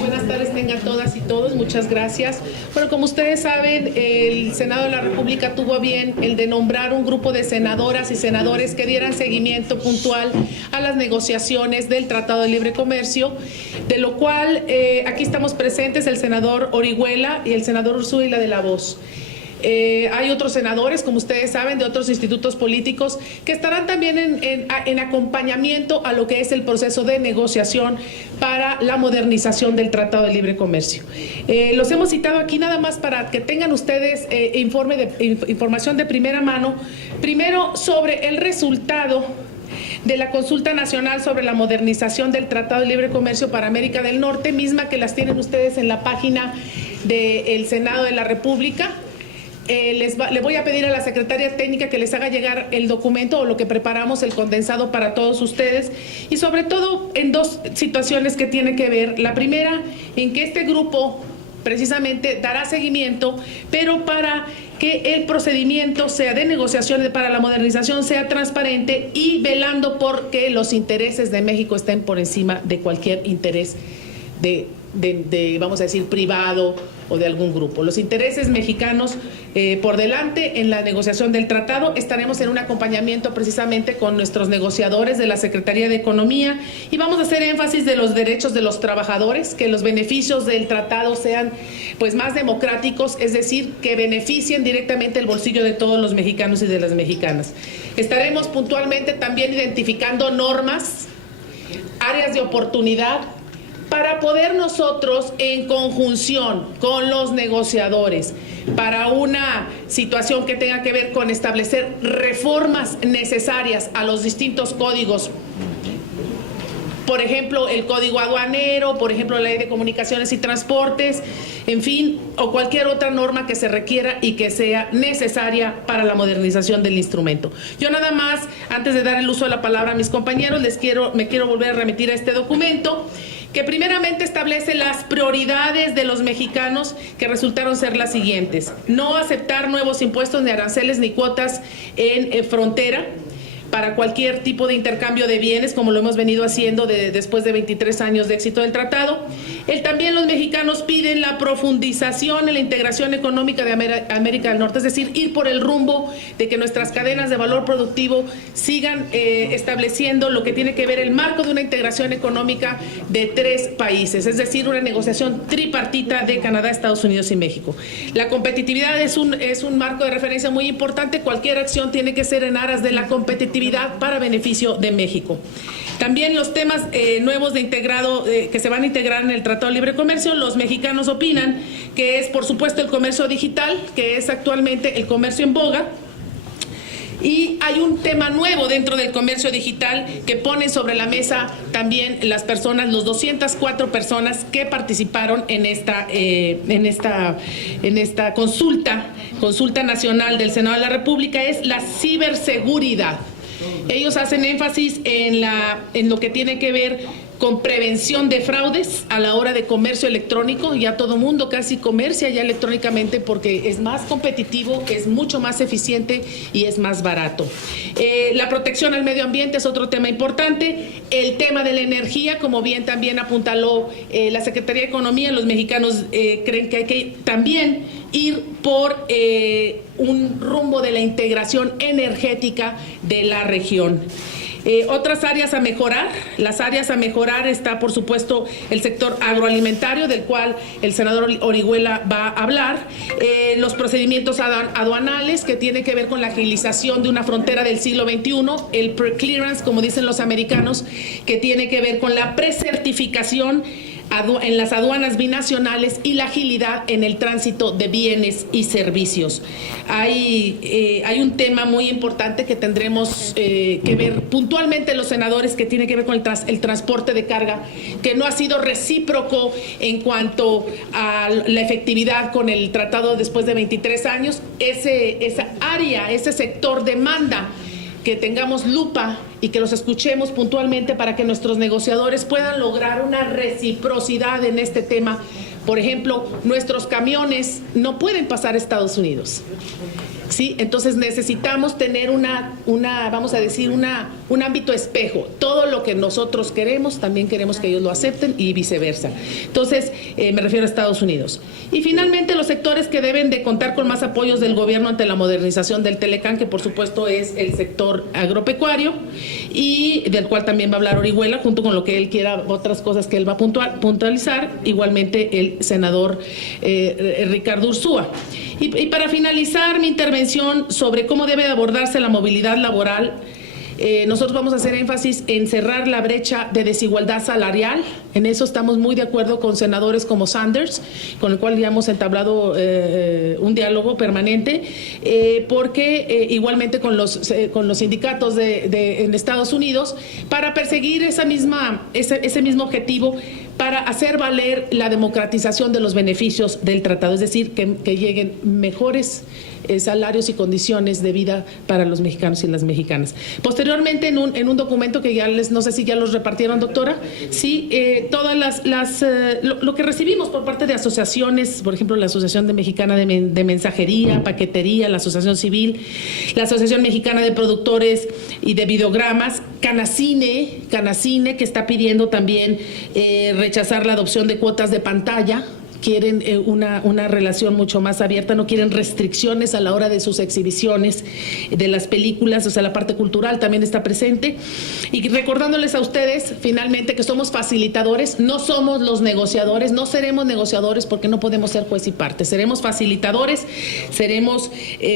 Buenas tardes tengan todas y todos, muchas gracias. Bueno, como ustedes saben, el Senado de la República tuvo a bien el de nombrar un grupo de senadoras y senadores que dieran seguimiento puntual a las negociaciones del Tratado de Libre Comercio, de lo cual aquí estamos presentes el senador Orihuela y el senador Urzúila de la Voz. Hay otros senadores, como ustedes saben, de otros institutos políticos que estarán también en acompañamiento a lo que es el proceso de negociación para la modernización del Tratado de Libre Comercio. Los hemos citado aquí nada más para que tengan ustedes información de primera mano, primero sobre el resultado de la consulta nacional sobre la modernización del Tratado de Libre Comercio para América del Norte, misma que las tienen ustedes en la página del Senado de la República. Le voy a pedir a la secretaria técnica que les haga llegar el documento o lo que preparamos, el condensado para todos ustedes, y sobre todo en dos situaciones que tienen que ver. La primera, en que este grupo precisamente dará seguimiento, pero para que el procedimiento sea de negociación para la modernización sea transparente y velando por que los intereses de México estén por encima de cualquier interés vamos a decir, privado o de algún grupo. Los intereses mexicanos por delante en la negociación del tratado. Estaremos en un acompañamiento precisamente con nuestros negociadores de la Secretaría de Economía y vamos a hacer énfasis de los derechos de los trabajadores, que los beneficios del tratado sean pues más democráticos, es decir, que beneficien directamente el bolsillo de todos los mexicanos y de las mexicanas. Estaremos puntualmente también identificando normas, áreas de oportunidad, para poder nosotros, en conjunción con los negociadores, para una situación que tenga que ver con establecer reformas necesarias a los distintos códigos, por ejemplo, el Código Aduanero, por ejemplo, la Ley de Comunicaciones y Transportes, en fin, o cualquier otra norma que se requiera y que sea necesaria para la modernización del instrumento. Yo nada más, antes de dar el uso de la palabra a mis compañeros, me quiero volver a remitir a este documento, que primeramente establece las prioridades de los mexicanos, que resultaron ser las siguientes: no aceptar nuevos impuestos, ni aranceles, ni cuotas en frontera para cualquier tipo de intercambio de bienes, como lo hemos venido haciendo después de 23 años de éxito del tratado. También los mexicanos piden la profundización en la integración económica de América del Norte, es decir, ir por el rumbo de que nuestras cadenas de valor productivo sigan estableciendo lo que tiene que ver el marco de una integración económica de 3 países, es decir, una negociación tripartita de Canadá, Estados Unidos y México. La competitividad es un marco de referencia muy importante. Cualquier acción tiene que ser en aras de la competitividad para beneficio de México. También los temas nuevos que se van a integrar en el Tratado de Libre Comercio, los mexicanos opinan que es, por supuesto, el comercio digital, que es actualmente el comercio en boga. Y hay un tema nuevo dentro del comercio digital que pone sobre la mesa también las personas, los 204 personas que participaron en esta consulta nacional del Senado de la República, es la ciberseguridad. Ellos hacen énfasis en lo que tiene que ver con prevención de fraudes a la hora de comercio electrónico. Ya todo mundo casi comercia ya electrónicamente porque es más competitivo, es mucho más eficiente y es más barato. La protección al medio ambiente es otro tema importante. El tema de la energía, como bien también apuntaló la Secretaría de Economía, los mexicanos creen que hay que también ir por un rumbo de la integración energética de la región. Otras áreas a mejorar, está por supuesto el sector agroalimentario, del cual el senador Orihuela va a hablar, los procedimientos aduanales, que tiene que ver con la agilización de una frontera del siglo XXI, el pre-clearance, como dicen los americanos, que tiene que ver con la precertificación en las aduanas binacionales y la agilidad en el tránsito de bienes y servicios. Hay un tema muy importante que tendremos que ver puntualmente los senadores, que tiene que ver con el transporte de carga, que no ha sido recíproco en cuanto a la efectividad con el tratado después de 23 años. Esa área, ese sector demanda que tengamos lupa y que los escuchemos puntualmente para que nuestros negociadores puedan lograr una reciprocidad en este tema. Por ejemplo, nuestros camiones no pueden pasar a Estados Unidos, ¿sí? Entonces necesitamos tener vamos a decir, una un ámbito espejo. Todo lo que nosotros queremos, también queremos que ellos lo acepten y viceversa. Entonces, me refiero a Estados Unidos. Y finalmente, los sectores que deben de contar con más apoyos del gobierno ante la modernización del Telecán, que por supuesto es el sector agropecuario, y del cual también va a hablar Orihuela, junto con lo que él quiera, otras cosas que él va a puntualizar, igualmente el senador Ricardo Ursúa. Y para finalizar mi intervención sobre cómo debe abordarse la movilidad laboral, nosotros vamos a hacer énfasis en cerrar la brecha de desigualdad salarial. En eso estamos muy de acuerdo con senadores como Sanders, con el cual ya hemos entablado un diálogo permanente, porque igualmente con los sindicatos en Estados Unidos, para perseguir ese mismo objetivo, para hacer valer la democratización de los beneficios del tratado, es decir, que lleguen mejores salarios y condiciones de vida para los mexicanos y las mexicanas. Posteriormente, en un documento que ya no sé si ya los repartieron, doctora, sí, todas lo que recibimos por parte de asociaciones, por ejemplo, la Asociación Mexicana de Mensajería, Paquetería, la Asociación Civil, la Asociación Mexicana de Productores y de Videogramas, Canacine, que está pidiendo también rechazar la adopción de cuotas de pantalla. Quieren una relación mucho más abierta, no quieren restricciones a la hora de sus exhibiciones de las películas, o sea, la parte cultural también está presente. Y recordándoles a ustedes, finalmente, que somos facilitadores, no somos los negociadores, no seremos negociadores porque no podemos ser juez y parte, seremos facilitadores, seremos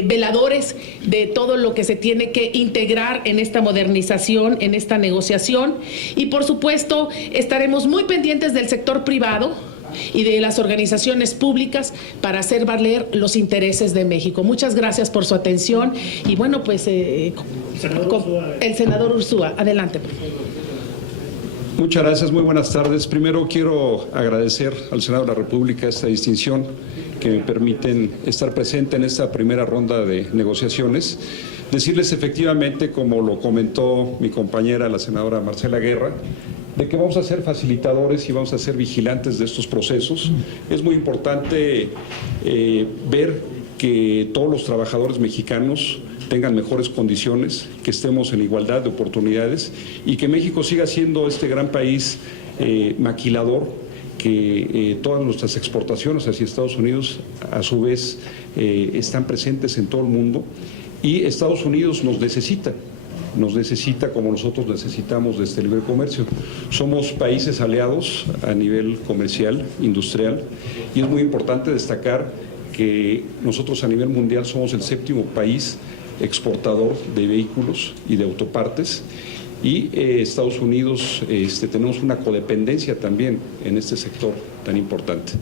veladores de todo lo que se tiene que integrar en esta modernización, en esta negociación, y por supuesto estaremos muy pendientes del sector privado y de las organizaciones públicas para hacer valer los intereses de México. Muchas gracias por su atención y bueno, pues el senador Ursúa, adelante. Muchas gracias, muy buenas tardes. Primero quiero agradecer al Senado de la República esta distinción que me permiten estar presente en esta primera ronda de negociaciones. Decirles efectivamente, como lo comentó mi compañera, la senadora Marcela Guerra, de que vamos a ser facilitadores y vamos a ser vigilantes de estos procesos. Es muy importante ver que todos los trabajadores mexicanos tengan mejores condiciones, que estemos en igualdad de oportunidades y que México siga siendo este gran país maquilador, que todas nuestras exportaciones hacia Estados Unidos a su vez están presentes en todo el mundo y Estados Unidos nos necesita como nosotros necesitamos de este libre comercio. Somos países aliados a nivel comercial, industrial, y es muy importante destacar que nosotros a nivel mundial somos el 7º país exportador de vehículos y de autopartes, y Estados Unidos tenemos una codependencia también en este sector tan importante.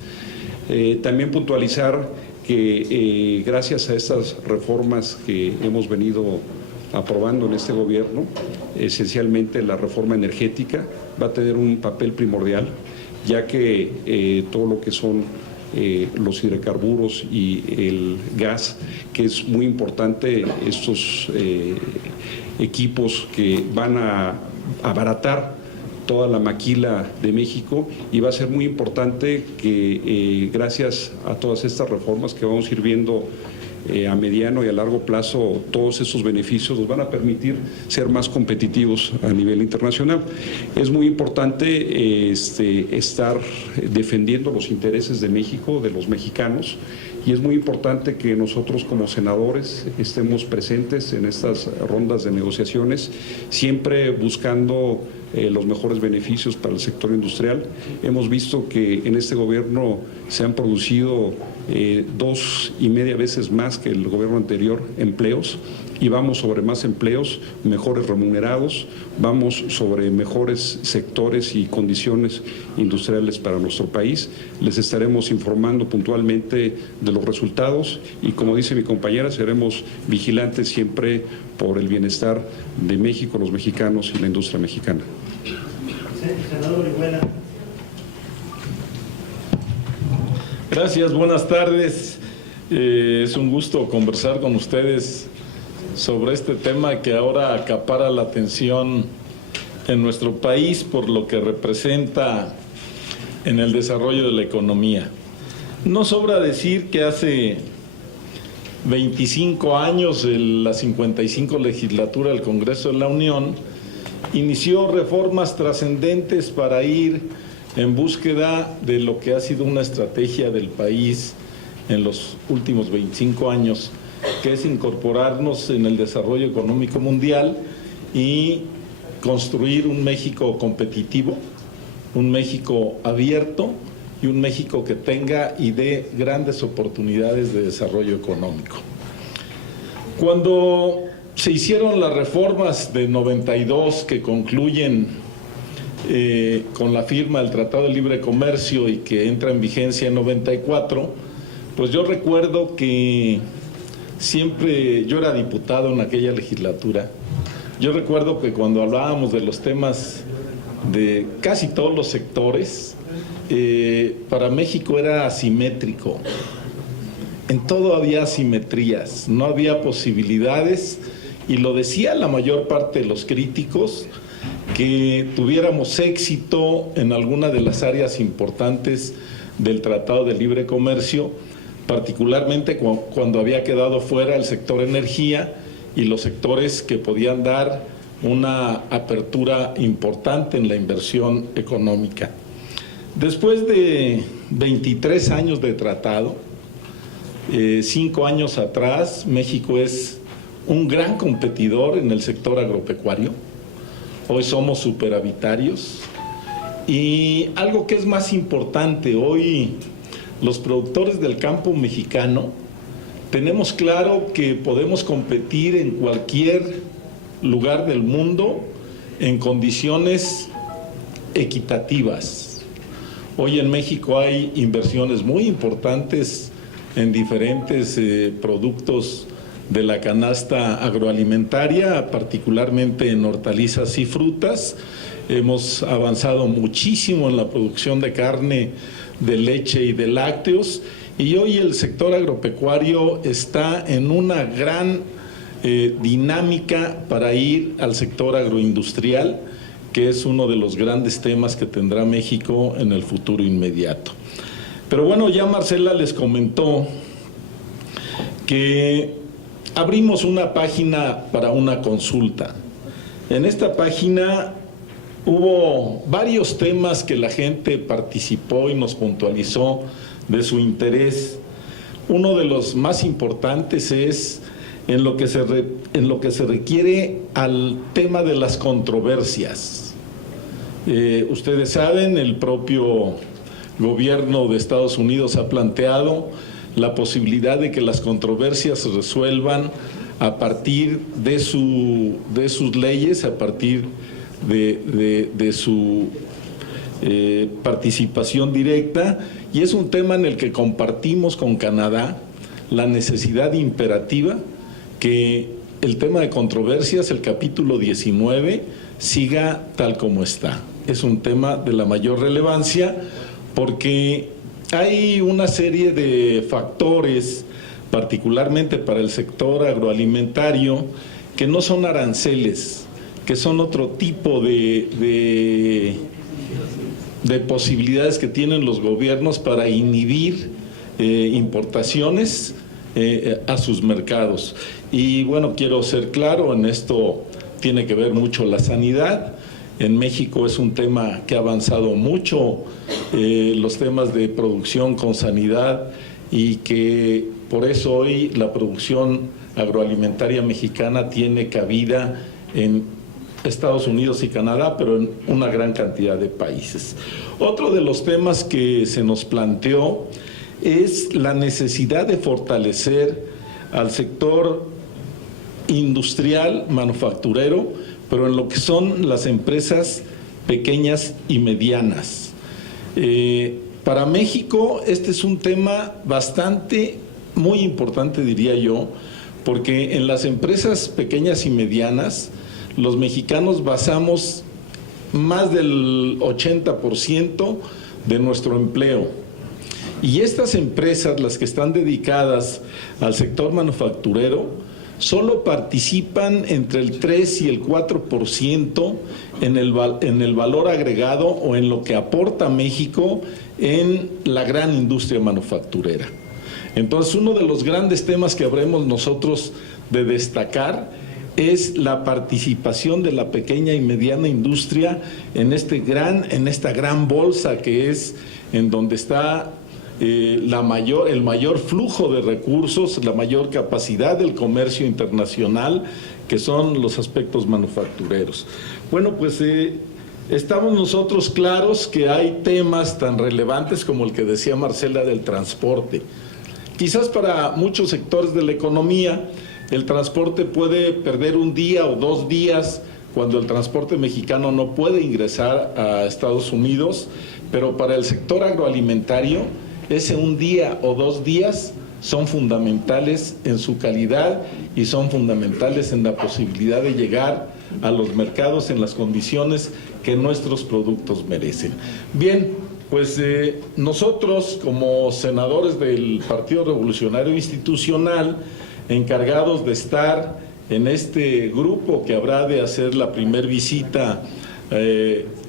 También puntualizar que gracias a estas reformas que hemos venido aprobando en este gobierno, esencialmente la reforma energética va a tener un papel primordial, ya que todo lo que son los hidrocarburos y el gas, que es muy importante, estos equipos que van a abaratar toda la maquila de México, y va a ser muy importante que gracias a todas estas reformas que vamos a ir viendo a mediano y a largo plazo, todos esos beneficios nos van a permitir ser más competitivos a nivel internacional. Es muy importante estar defendiendo los intereses de México, de los mexicanos, y es muy importante que nosotros como senadores estemos presentes en estas rondas de negociaciones, siempre buscando los mejores beneficios para el sector industrial. Hemos visto que en este gobierno se han producido 2,5 veces más que el gobierno anterior empleos, y vamos sobre más empleos, mejores remunerados, vamos sobre mejores sectores y condiciones industriales para nuestro país. Les estaremos informando puntualmente de los resultados y, como dice mi compañera, seremos vigilantes siempre por el bienestar de México, los mexicanos y la industria mexicana. Senador Orihuela. Gracias, buenas tardes. Es un gusto conversar con ustedes sobre este tema que ahora acapara la atención en nuestro país por lo que representa en el desarrollo de la economía. No sobra decir que hace 25 años, en la 55 legislatura del Congreso de la Unión, inició reformas trascendentes para ir en búsqueda de lo que ha sido una estrategia del país en los últimos 25 años, que es incorporarnos en el desarrollo económico mundial y construir un México competitivo, un México abierto y un México que tenga y dé grandes oportunidades de desarrollo económico. Cuando se hicieron las reformas de 92 que concluyen con la firma del Tratado de Libre Comercio y que entra en vigencia en 94, pues yo recuerdo que siempre, yo era diputado en aquella legislatura, yo recuerdo que cuando hablábamos de los temas de casi todos los sectores, para México era asimétrico. En todo había asimetrías, no había posibilidades, y lo decía la mayor parte de los críticos, que tuviéramos éxito en alguna de las áreas importantes del Tratado de Libre Comercio, particularmente cuando había quedado fuera el sector energía y los sectores que podían dar una apertura importante en la inversión económica. Después de 23 años de tratado, 5 años atrás, México es un gran competidor en el sector agropecuario. Hoy somos superavitarios. Y algo que es más importante, hoy los productores del campo mexicano tenemos claro que podemos competir en cualquier lugar del mundo en condiciones equitativas. Hoy en México hay inversiones muy importantes en diferentes productos de la canasta agroalimentaria, particularmente en hortalizas y frutas. Hemos avanzado muchísimo en la producción de carne, de leche y de lácteos, y hoy el sector agropecuario está en una gran dinámica para ir al sector agroindustrial, que es uno de los grandes temas que tendrá México en el futuro inmediato. Pero bueno, ya Marcela les comentó que abrimos una página para una consulta. En esta página hubo varios temas que la gente participó y nos puntualizó de su interés. Uno de los más importantes es en lo que se requiere al tema de las controversias. Ustedes saben, el propio gobierno de Estados Unidos ha planteado la posibilidad de que las controversias se resuelvan a partir de sus leyes, a partir de su participación directa, y es un tema en el que compartimos con Canadá la necesidad imperativa que el tema de controversias, el capítulo 19, siga tal como está. Es un tema de la mayor relevancia porque hay una serie de factores, particularmente para el sector agroalimentario, que no son aranceles, que son otro tipo de posibilidades que tienen los gobiernos para inhibir importaciones a sus mercados. Y bueno, quiero ser claro, en esto tiene que ver mucho la sanidad. En México es un tema que ha avanzado mucho, los temas de producción con sanidad, y que por eso hoy la producción agroalimentaria mexicana tiene cabida en Estados Unidos y Canadá, pero en una gran cantidad de países. Otro de los temas que se nos planteó es la necesidad de fortalecer al sector industrial, manufacturero, pero en lo que son las empresas pequeñas y medianas. Para México este es un tema muy importante, diría yo, porque en las empresas pequeñas y medianas los mexicanos basamos más del 80% de nuestro empleo. Y estas empresas, las que están dedicadas al sector manufacturero, solo participan entre el 3 y el 4% en el valor agregado o en lo que aporta México en la gran industria manufacturera. Entonces, uno de los grandes temas que habremos nosotros de destacar es la participación de la pequeña y mediana industria en esta gran bolsa que es en donde está el mayor flujo de recursos, la mayor capacidad del comercio internacional, que son los aspectos manufactureros. Bueno, pues estamos nosotros claros que hay temas tan relevantes como el que decía Marcela del transporte. Quizás para muchos sectores de la economía el transporte puede perder un día o 2 días cuando el transporte mexicano no puede ingresar a Estados Unidos, pero para el sector agroalimentario ese 1 día o 2 días son fundamentales en su calidad y son fundamentales en la posibilidad de llegar a los mercados en las condiciones que nuestros productos merecen. Bien, pues nosotros como senadores del Partido Revolucionario Institucional, encargados de estar en este grupo que habrá de hacer la primer visita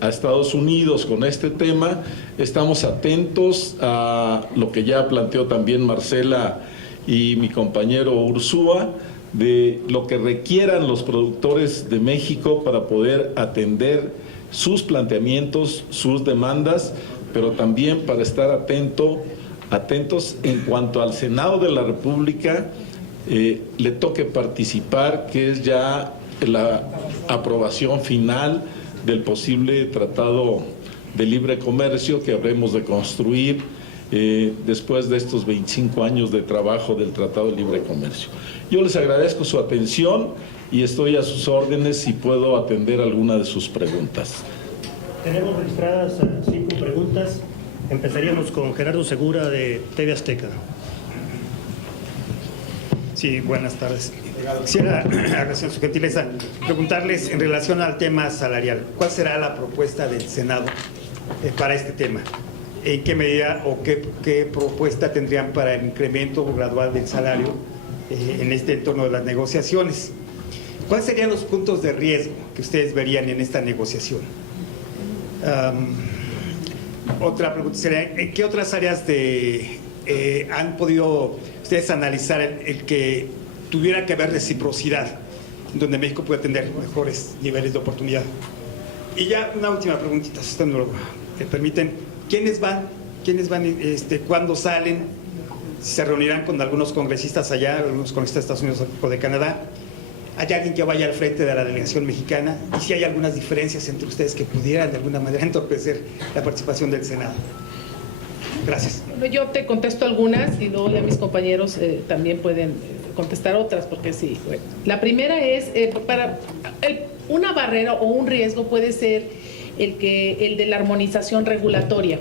a Estados Unidos con este tema, estamos atentos a lo que ya planteó también Marcela y mi compañero Ursúa, de lo que requieran los productores de México para poder atender sus planteamientos, sus demandas, pero también para estar atentos en cuanto al Senado de la República le toque participar, que es ya la aprobación final del posible tratado de libre comercio que habremos de construir después de estos 25 años de trabajo del Tratado de Libre Comercio. Yo les agradezco su atención y estoy a sus órdenes si puedo atender alguna de sus preguntas. Tenemos registradas 5 preguntas. Empezaríamos con Gerardo Segura de TV Azteca. Sí, buenas tardes. Quisiera, agradecer su gentileza, preguntarles en relación al tema salarial. ¿Cuál será la propuesta del Senado para este tema? ¿En qué medida o qué propuesta tendrían para el incremento gradual del salario en este entorno de las negociaciones? ¿Cuáles serían los puntos de riesgo que ustedes verían en esta negociación? Otra pregunta sería, ¿en qué otras áreas han podido ustedes analizar el que tuviera que haber reciprocidad, donde México puede tener mejores niveles de oportunidad? Y ya una última preguntita, si ustedes me permiten. ¿Quiénes van? ¿Cuándo salen? Si se reunirán con algunos congresistas allá, algunos congresistas de Estados Unidos o de Canadá. ¿Hay alguien que vaya al frente de la delegación mexicana? Y si hay algunas diferencias entre ustedes que pudieran de alguna manera entorpecer la participación del Senado. Gracias. Bueno, yo te contesto algunas y luego ya mis compañeros también pueden contestar otras, porque sí. Bueno. La primera es, una barrera o un riesgo puede ser el de la armonización regulatoria.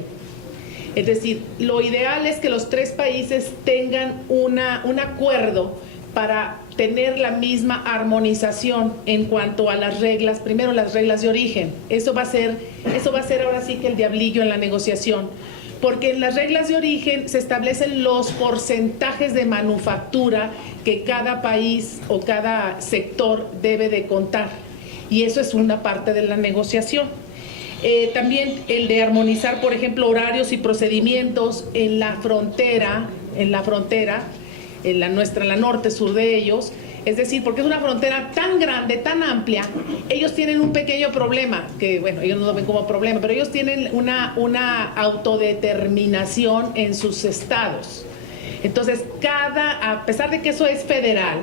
Es decir, lo ideal es que los 3 países tengan un acuerdo para tener la misma armonización en cuanto a las reglas, primero las reglas de origen. Eso va a ser ahora sí que el diablillo en la negociación, porque en las reglas de origen se establecen los porcentajes de manufactura que cada país o cada sector debe de contar, y eso es una parte de la negociación. También el de armonizar, por ejemplo, horarios y procedimientos en la frontera, en la norte-sur de ellos. Es decir, porque es una frontera tan grande, tan amplia, ellos tienen un pequeño problema, que bueno, ellos no lo ven como problema, pero ellos tienen una autodeterminación en sus estados. Entonces, a pesar de que eso es federal,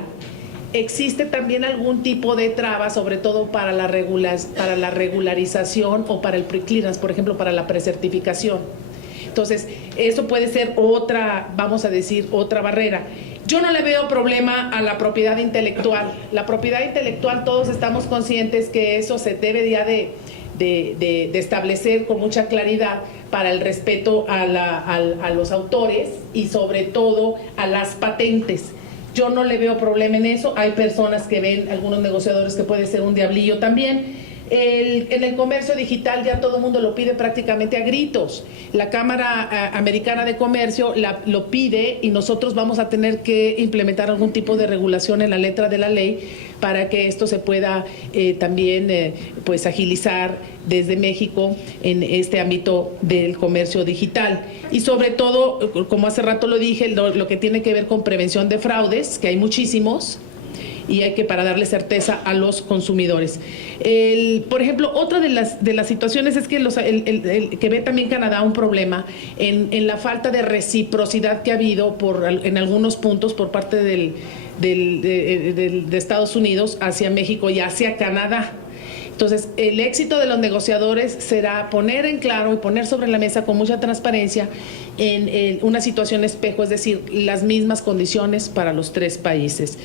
existe también algún tipo de traba, sobre todo para la regularización o para el pre-clearance, por ejemplo, para la precertificación. Entonces, eso puede ser otra barrera. Yo no le veo problema a la propiedad intelectual. La propiedad intelectual, todos estamos conscientes que eso se debe ya de establecer con mucha claridad para el respeto a los autores y sobre todo a las patentes. Yo no le veo problema en eso. Hay personas que ven, algunos negociadores, que puede ser un diablillo también. En el comercio digital ya todo el mundo lo pide prácticamente a gritos. La Cámara Americana de Comercio lo pide y nosotros vamos a tener que implementar algún tipo de regulación en la letra de la ley para que esto se pueda también pues agilizar desde México en este ámbito del comercio digital. Y sobre todo, como hace rato lo dije, lo que tiene que ver con prevención de fraudes, que hay muchísimos, y hay que para darle certeza a los consumidores. Por ejemplo, otra de las situaciones es que que ve también Canadá un problema en la falta de reciprocidad que ha habido en algunos puntos por parte de Estados Unidos hacia México y hacia Canadá. Entonces, el éxito de los negociadores será poner en claro y poner sobre la mesa con mucha transparencia en una situación espejo, es decir, las mismas condiciones para los tres países.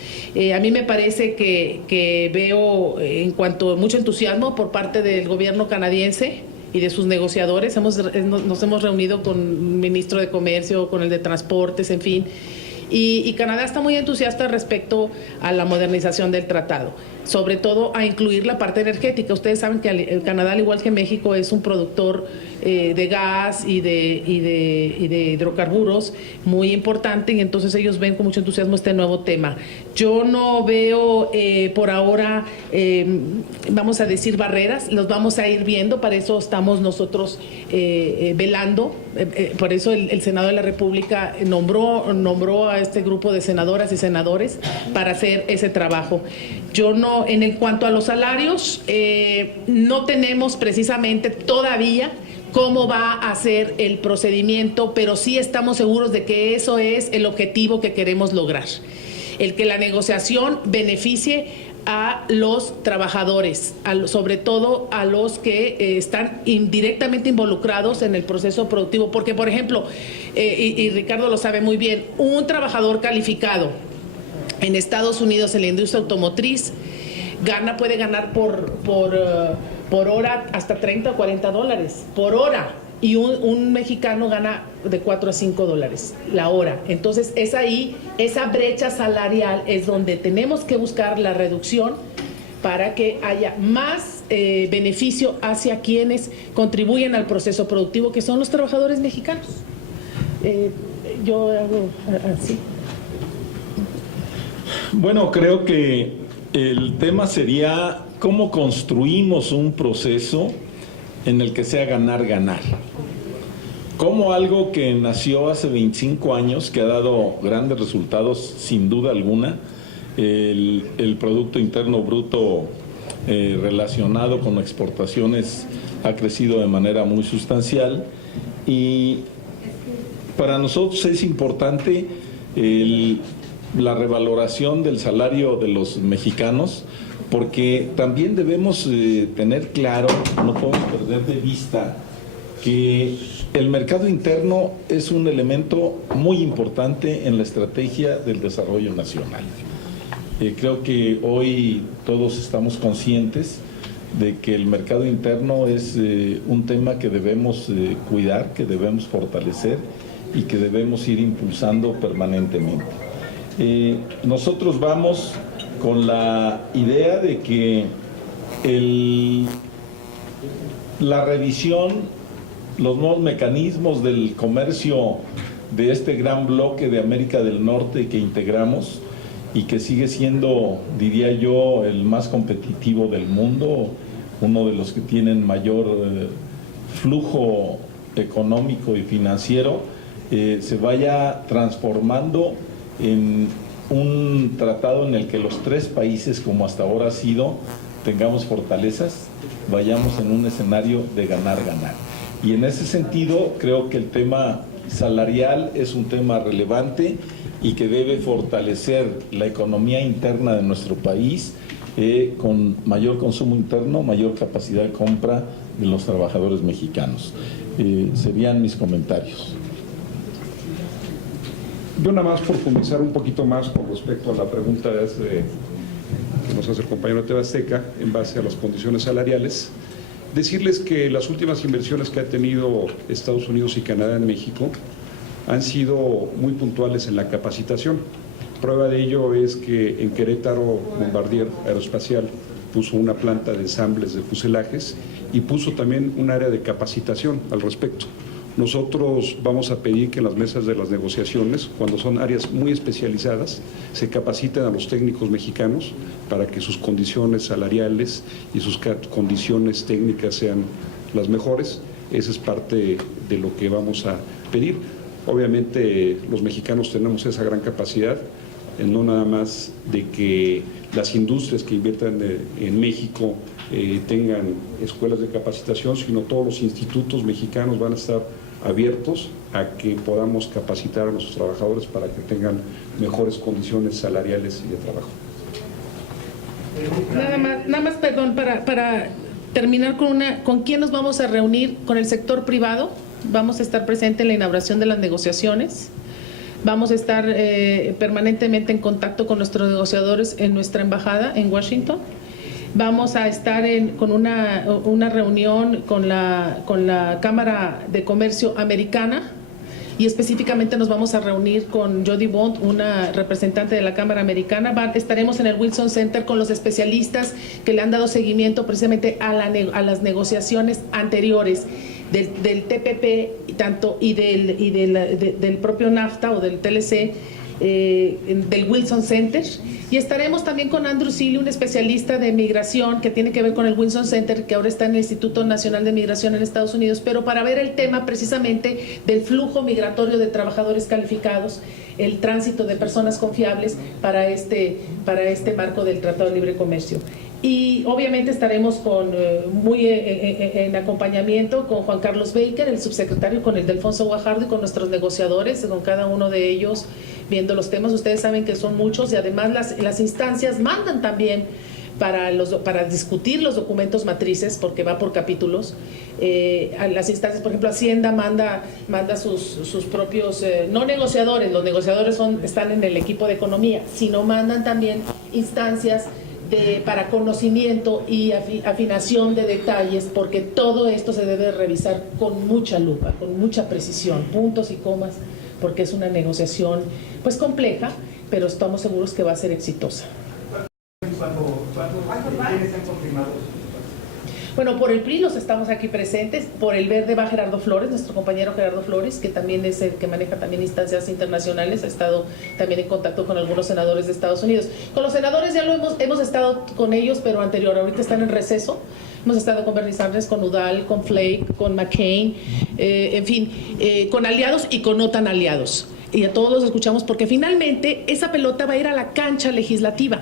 A mí me parece que veo en cuanto a mucho entusiasmo por parte del gobierno canadiense y de sus negociadores. Nos hemos reunido con el ministro de Comercio, con el de Transportes, en fin. Y Canadá está muy entusiasta respecto a la modernización del tratado, sobre todo a incluir la parte energética. Ustedes saben que el Canadá, al igual que México, es un productor de gas y de hidrocarburos muy importante, y entonces ellos ven con mucho entusiasmo este nuevo tema. Yo no veo por ahora, vamos a decir, barreras, los vamos a ir viendo, para eso estamos nosotros velando, por eso el Senado de la República nombró a este grupo de senadoras y senadores para hacer ese trabajo. Yo no, en cuanto a los salarios, no tenemos precisamente todavía cómo va a ser el procedimiento, pero sí estamos seguros de que eso es el objetivo que queremos lograr. El que la negociación beneficie a los trabajadores, sobre todo a los que están indirectamente involucrados en el proceso productivo. Porque, por ejemplo, y Ricardo lo sabe muy bien, un trabajador calificado en Estados Unidos en la industria automotriz puede ganar por hora hasta 30 o 40 dólares por hora, y un mexicano gana de 4 a 5 dólares la hora. Entonces es ahí, esa brecha salarial es donde tenemos que buscar la reducción para que haya más beneficio hacia quienes contribuyen al proceso productivo, que son los trabajadores mexicanos. Yo hago así. Bueno, creo que el tema sería cómo construimos un proceso en el que sea ganar-ganar. Como algo que nació hace 25 años, que ha dado grandes resultados sin duda alguna, el Producto Interno Bruto relacionado con exportaciones ha crecido de manera muy sustancial, y para nosotros es importante la revaloración del salario de los mexicanos, porque también debemos tener claro, no podemos perder de vista que el mercado interno es un elemento muy importante en la estrategia del desarrollo nacional. Creo que hoy todos estamos conscientes de que el mercado interno es un tema que debemos cuidar, que debemos fortalecer y que debemos ir impulsando permanentemente. Nosotros vamos con la idea de que la revisión, los nuevos mecanismos del comercio de este gran bloque de América del Norte que integramos y que sigue siendo, diría yo, el más competitivo del mundo, uno de los que tienen mayor flujo económico y financiero, se vaya transformando en un tratado en el que los tres países, como hasta ahora ha sido, tengamos fortalezas, vayamos en un escenario de ganar-ganar. Y en ese sentido, creo que el tema salarial es un tema relevante y que debe fortalecer la economía interna de nuestro país con mayor consumo interno, mayor capacidad de compra de los trabajadores mexicanos. Serían mis comentarios. Yo nada más profundizar un poquito más con respecto a la pregunta que nos hace el compañero de TV Azteca en base a las condiciones salariales. Decirles que las últimas inversiones que ha tenido Estados Unidos y Canadá en México han sido muy puntuales en la capacitación. Prueba de ello es que en Querétaro, Bombardier Aeroespacial puso una planta de ensambles de fuselajes y puso también un área de capacitación al respecto. Nosotros vamos a pedir que en las mesas de las negociaciones, cuando son áreas muy especializadas, se capaciten a los técnicos mexicanos para que sus condiciones salariales y sus condiciones técnicas sean las mejores. Esa es parte de lo que vamos a pedir. Obviamente los mexicanos tenemos esa gran capacidad. no nada más de que las industrias que inviertan en México tengan escuelas de capacitación, sino todos los institutos mexicanos van a estar abiertos a que podamos capacitar a nuestros trabajadores para que tengan mejores condiciones salariales y de trabajo. Nada más, perdón, para terminar con quién nos vamos a reunir. Con el sector privado, vamos a estar presentes en la inauguración de las negociaciones. Vamos a estar permanentemente en contacto con nuestros negociadores en nuestra embajada en Washington. Vamos a estar con una reunión con la Cámara de Comercio Americana, y específicamente nos vamos a reunir con Jody Bond, una representante de la Cámara Americana. Estaremos en el Wilson Center con los especialistas que le han dado seguimiento precisamente a las negociaciones anteriores del TPP y del propio NAFTA o del TLC, del Wilson Center. Y estaremos también con Andrew Seeley, un especialista de migración que tiene que ver con el Wilson Center, que ahora está en el Instituto Nacional de Migración en Estados Unidos, pero para ver el tema precisamente del flujo migratorio de trabajadores calificados, el tránsito de personas confiables para este marco del Tratado de Libre Comercio. Y obviamente estaremos en acompañamiento con Juan Carlos Baker, el subsecretario, con el Delfonso Guajardo y con nuestros negociadores, con cada uno de ellos viendo los temas. Ustedes saben que son muchos, y además las instancias mandan también para discutir los documentos matrices, porque va por capítulos. A las instancias, por ejemplo, Hacienda manda sus propios, no negociadores, los negociadores están en el equipo de economía, sino mandan también instancias para conocimiento y afinación de detalles, porque todo esto se debe revisar con mucha lupa, con mucha precisión, puntos y comas, porque es una negociación pues compleja, pero estamos seguros que va a ser exitosa. ¿Quiénes han confirmado? Bueno, por el PRI los estamos aquí presentes, por el Verde va Gerardo Flores, nuestro compañero Gerardo Flores, que también es el que maneja también instancias internacionales, ha estado también en contacto con algunos senadores de Estados Unidos. Con los senadores ya hemos estado con ellos, pero ahorita están en receso. Hemos estado con Bernie Sanders, con Udall, con Flake, con McCain, en fin, con aliados y con no tan aliados. Y a todos los escuchamos, porque finalmente esa pelota va a ir a la cancha legislativa,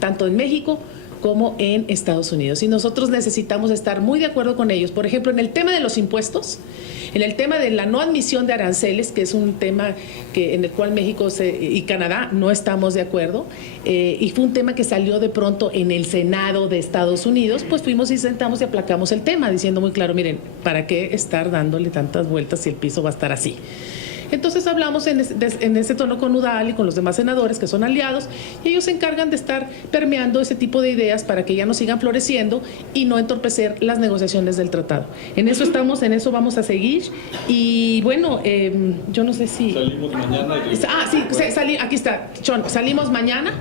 tanto en México como en Estados Unidos. Y nosotros necesitamos estar muy de acuerdo con ellos. Por ejemplo, en el tema de los impuestos, en el tema de la no admisión de aranceles, que es un tema en el cual México y Canadá no estamos de acuerdo, y fue un tema que salió de pronto en el Senado de Estados Unidos, pues fuimos y sentamos y aplacamos el tema, diciendo muy claro, miren, ¿para qué estar dándole tantas vueltas si el piso va a estar así? Entonces hablamos en ese tono con Udall y con los demás senadores que son aliados, y ellos se encargan de estar permeando ese tipo de ideas para que ya no sigan floreciendo y no entorpecer las negociaciones del tratado. En eso estamos, en eso vamos a seguir. Y bueno, yo no sé si... Salimos mañana. Aquí está, Chon, salimos mañana.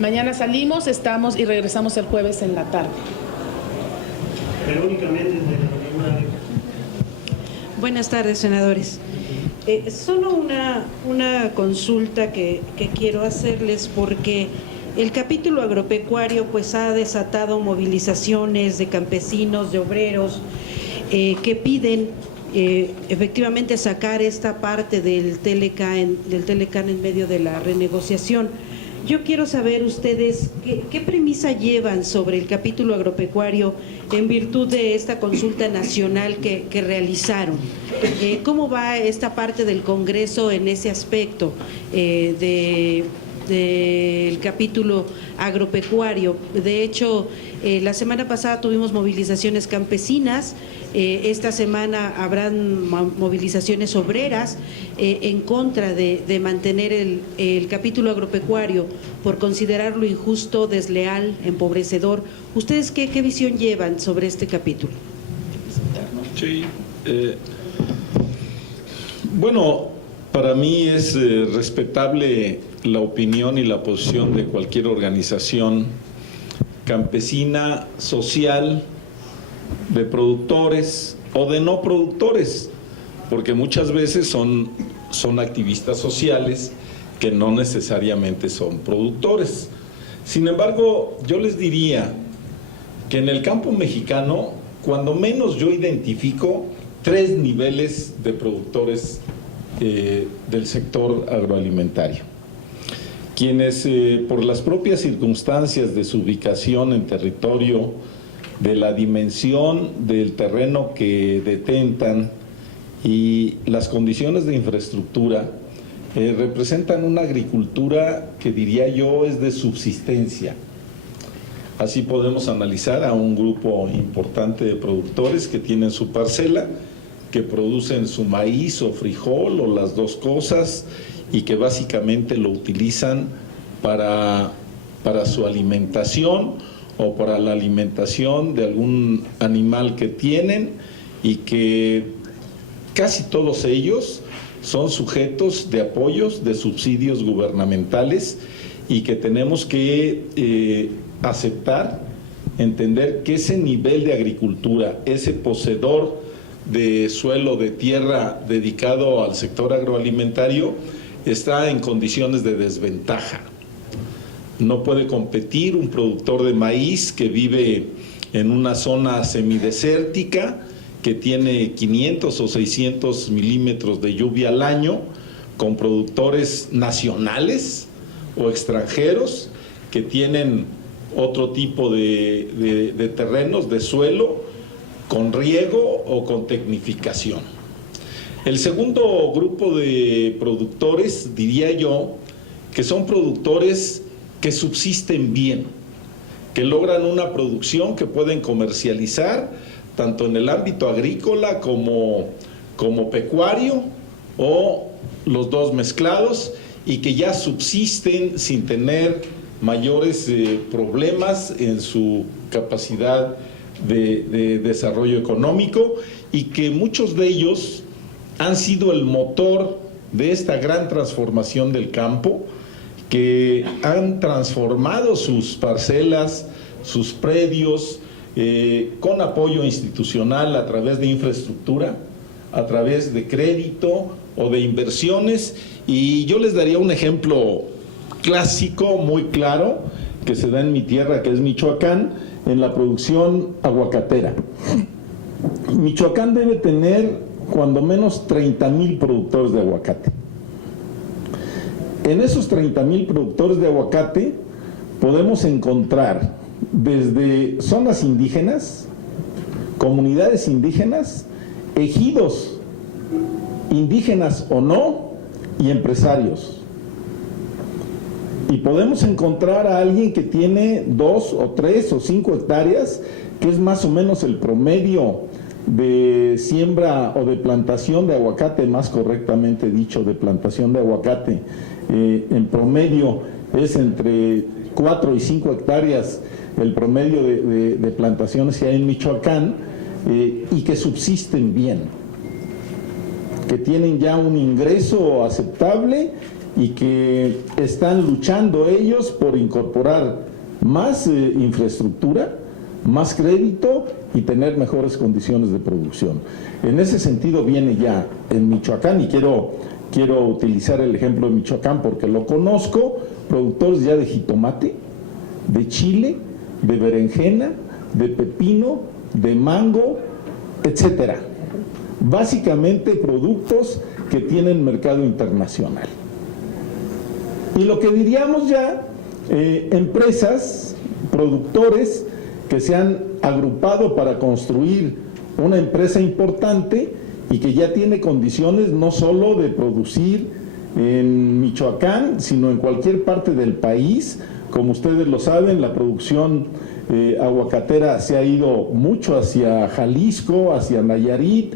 Mañana salimos, estamos y regresamos el jueves en la tarde. Verónica Méndez, de la Tribuna. Buenas tardes, senadores. Solo una consulta que quiero hacerles, porque el capítulo agropecuario pues ha desatado movilizaciones de campesinos, de obreros, que piden efectivamente sacar esta parte del Telecan en medio de la renegociación. Yo quiero saber ustedes qué premisa llevan sobre el capítulo agropecuario en virtud de esta consulta nacional que realizaron. ¿Cómo va esta parte del Congreso en ese aspecto del capítulo agropecuario? De hecho, la semana pasada tuvimos movilizaciones campesinas, esta semana habrán movilizaciones obreras en contra de mantener el capítulo agropecuario por considerarlo injusto, desleal, empobrecedor. ¿Ustedes qué visión llevan sobre este capítulo? Sí, bueno, para mí es respetable la opinión y la posición de cualquier organización campesina, social, de productores o de no productores, porque muchas veces son activistas sociales que no necesariamente son productores. Sin embargo, yo les diría que en el campo mexicano, cuando menos yo identifico 3 niveles de productores del sector agroalimentario. quienes por las propias circunstancias de su ubicación en territorio, de la dimensión del terreno que detentan y las condiciones de infraestructura, representan una agricultura que diría yo es de subsistencia. Así podemos analizar a un grupo importante de productores que tienen su parcela, que producen su maíz o frijol o las dos cosas y que básicamente lo utilizan para su alimentación o para la alimentación de algún animal que tienen, y que casi todos ellos son sujetos de apoyos, de subsidios gubernamentales, y que tenemos que aceptar, entender que ese nivel de agricultura, ese poseedor de suelo, de tierra dedicado al sector agroalimentario, está en condiciones de desventaja. No puede competir un productor de maíz que vive en una zona semidesértica, que tiene 500 o 600 milímetros de lluvia al año, con productores nacionales o extranjeros que tienen otro tipo de terrenos, de suelo, con riego o con tecnificación. El segundo grupo de productores, diría yo, que son productores que subsisten bien, que logran una producción que pueden comercializar tanto en el ámbito agrícola como pecuario, o los dos mezclados, y que ya subsisten sin tener mayores problemas en su capacidad de desarrollo económico, y que muchos de ellos han sido el motor de esta gran transformación del campo, que han transformado sus parcelas, sus predios, con apoyo institucional a través de infraestructura, a través de crédito o de inversiones. Y yo les daría un ejemplo clásico, muy claro, que se da en mi tierra, que es Michoacán, en la producción aguacatera. Michoacán debe tener cuando menos 30,000 productores de aguacate. En esos 30,000 productores de aguacate podemos encontrar desde zonas indígenas, comunidades indígenas, ejidos indígenas o no, y empresarios. Y podemos encontrar a alguien que tiene 2 o 3 o 5 hectáreas, que es más o menos el promedio de siembra o de plantación de aguacate, más correctamente dicho, de plantación de aguacate. En promedio es entre 4 y 5 hectáreas el promedio de plantaciones que hay en Michoacán, y que subsisten bien, que tienen ya un ingreso aceptable y que están luchando ellos por incorporar más infraestructura, más crédito y tener mejores condiciones de producción. En ese sentido viene ya en Michoacán, y quiero utilizar el ejemplo de Michoacán porque lo conozco, productores ya de jitomate, de chile, de berenjena, de pepino, de mango, etcétera. Básicamente productos que tienen mercado internacional. Y lo que diríamos ya, empresas, productores que se han agrupado para construir una empresa importante y que ya tiene condiciones no solo de producir en Michoacán, sino en cualquier parte del país. Como ustedes lo saben, la producción aguacatera se ha ido mucho hacia Jalisco, hacia Nayarit,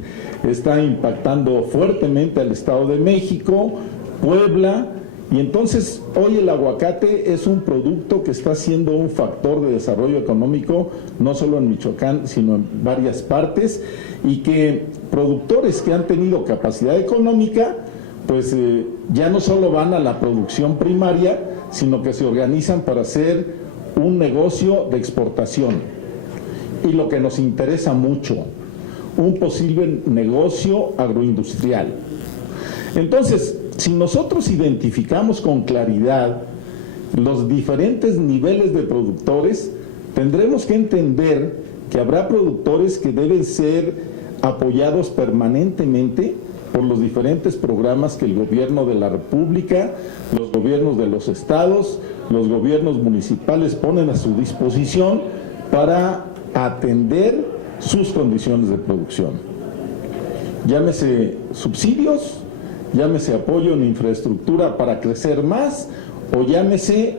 está impactando fuertemente al Estado de México, Puebla, y entonces hoy el aguacate es un producto que está siendo un factor de desarrollo económico, no solo en Michoacán, sino en varias partes, y que productores que han tenido capacidad económica, pues ya no solo van a la producción primaria, sino que se organizan para hacer un negocio de exportación. Y lo que nos interesa mucho, un posible negocio agroindustrial. Entonces, si nosotros identificamos con claridad los diferentes niveles de productores, tendremos que entender que habrá productores que deben ser apoyados permanentemente por los diferentes programas que el gobierno de la República, los gobiernos de los estados, los gobiernos municipales ponen a su disposición para atender sus condiciones de producción. Llámese subsidios, llámese apoyo en infraestructura para crecer más, o llámese